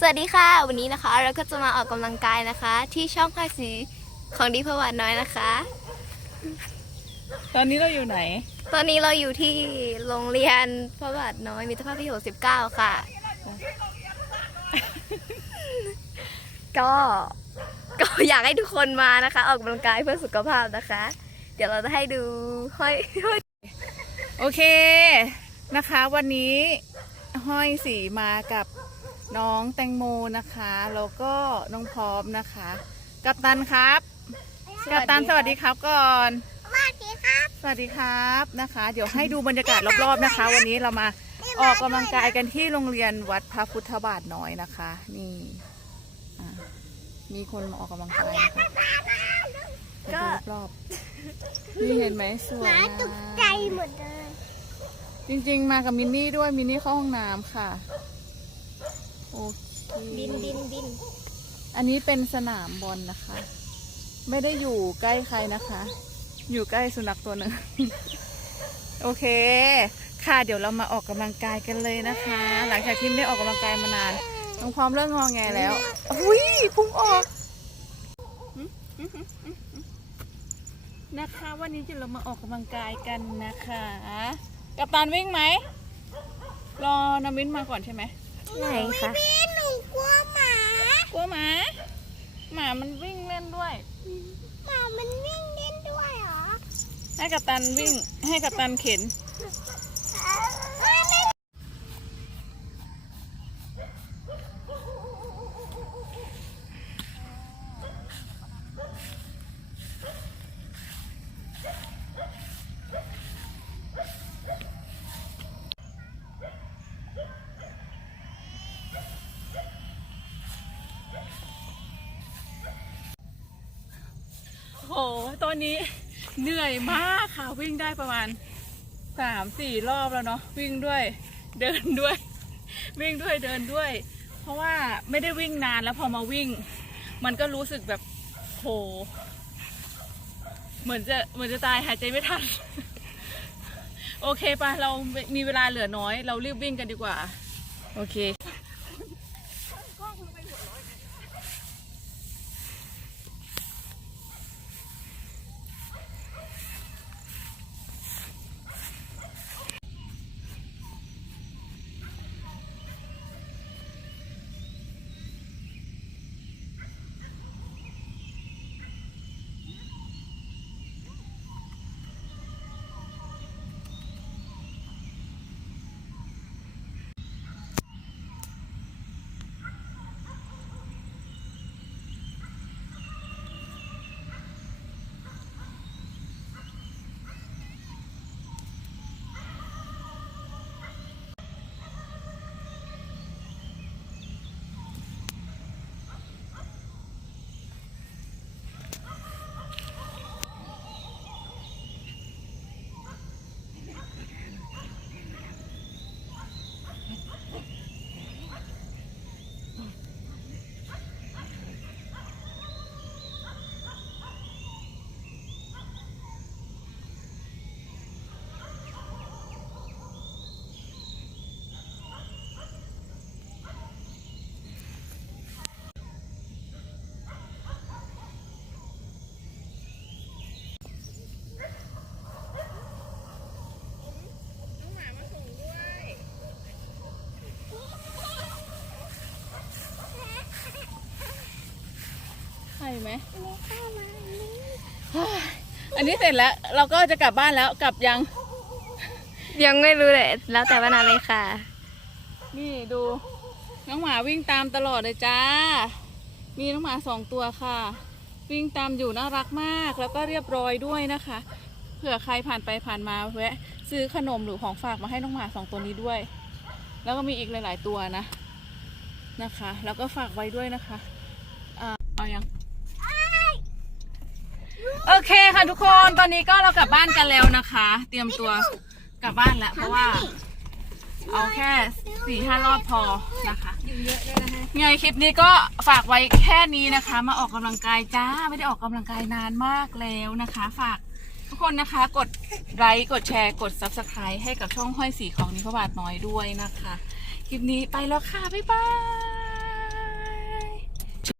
สวัสดีค่ะ วันนี้นะคะเราก็จะมาออกกำลังกายนะคะ ที่ช่องภาคสีของดีพวัตน้อยนะคะ ตอนนี้เราอยู่ไหน ตอนนี้เราอยู่ที่โรงเรียนพระบาทน้อยมิตรภาพที่69 ค่ะ ก็ก็อยากให้ทุกคนมานะคะ ออกกำลังกายเพื่อสุขภาพนะคะ เดี๋ยวเราจะให้ดูห้อยห้อยโอเคนะคะ วันนี้ห้อยสีมากับ น้องแตงโมนะคะแล้วก็น้องพร้อมนะคะ กัปตันครับ กัปตันสวัสดีครับก่อน สวัสดีครับ สวัสดีครับนะคะ เดี๋ยวให้ดูบรรยากาศรอบๆนะคะ วันนี้เรามาออกกำลังกายกันที่โรงเรียนวัดพระพุทธบาทน้อยนะคะ นี่อะมีคนมาออกกำลังกายนะคะก็รอบๆนี่เห็นไหมสวยนะหมดเลย จริงๆ มากับมินนี่ด้วยมินนี่เข้าห้องน้ำค่ะโอเคบินบินบินอันนี้เป็นสนามบอลนะคะ ไม่ได้อยู่ใกล้ใครนะคะ อยู่ใกล้สุนัขตัวหนึ่ง โอเค ค่ะเดี๋ยวเรามาออกกำลังกายกันเลยนะคะ หลังจากที่ไม่ได้ออกกำลังกายมานานน้องพร้อมเริ่มงอแงแล้วอุ้ยพุ่งออกนะคะวันนี้จะเรามาออกกำลังกายกันนะคะ กับตันวิ่งไหม รอนามินมาก่อนใช่ไหม ไหนคะหนูกลัวหมากลัวหมาหมามันวิ่งเล่นด้วยหมามันวิ่งเล่นด้วยเหรอให้กับตันวิ่งให้กับตันเข็น โหตอนนี้เหนื่อยมากค่ะวิ่งได้ประมาณสามสี่รอบแล้วเนาะวิ่งด้วยเดินด้วย วิ่งด้วยเดินด้วย เพราะว่าไม่ได้วิ่งนานแล้วพอมาวิ่ง มันก็รู้สึกแบบโห เหมือนจะเหมือนจะตายหายใจไม่ทัน โอเคปะเรามีเวลาเหลือน้อย เรารีบวิ่งกันดีกว่า โอเค ใช่ ไหมอันนี้เสร็จแล้วเราก็จะกลับบ้านแล้วกลับยัง ยังไม่รู้เลย แล้วแต่ว่านาเลยค่ะ นี่ดู น้องหมาวิ่งตามตลอดเลยจ้า มีน้องหมาสองตัวค่ะ วิ่งตามอยู่น่ารักมากแล้วก็เรียบร้อยด้วยนะคะเผื่อใครผ่านไปผ่านมาแวะซื้อขนมหรือของฝากมาให้น้องหมาสองตัวนี้ด้วย แล้วก็มีอีกหลาย ๆ ตัวนะนะคะ แล้วก็ฝากไว้ด้วยนะคะอ่าเอายังโอ เคค่ะทุกคนตอนนี้ก็เรากลับบ้านกันแล้วนะคะ เตรียมตัวกลับบ้านแล้วเพราะว่า เอาแค่สี่ห้ารอบพอนะคะไงคลิปนี้ก็ฝากไว้แค่นี้นะคะ มาออกกำลังกายจ้าไม่ได้ออกกำลังกายนานมากแล้วนะคะ ฝากทุกคนนะคะกดไลค์กดแชร์กด subscribe ให้กับช่องห้อยสีของนิพบาทน้อยด้วยนะคะ คลิปนี้ไปแล้วค่ะ บ๊ายบาย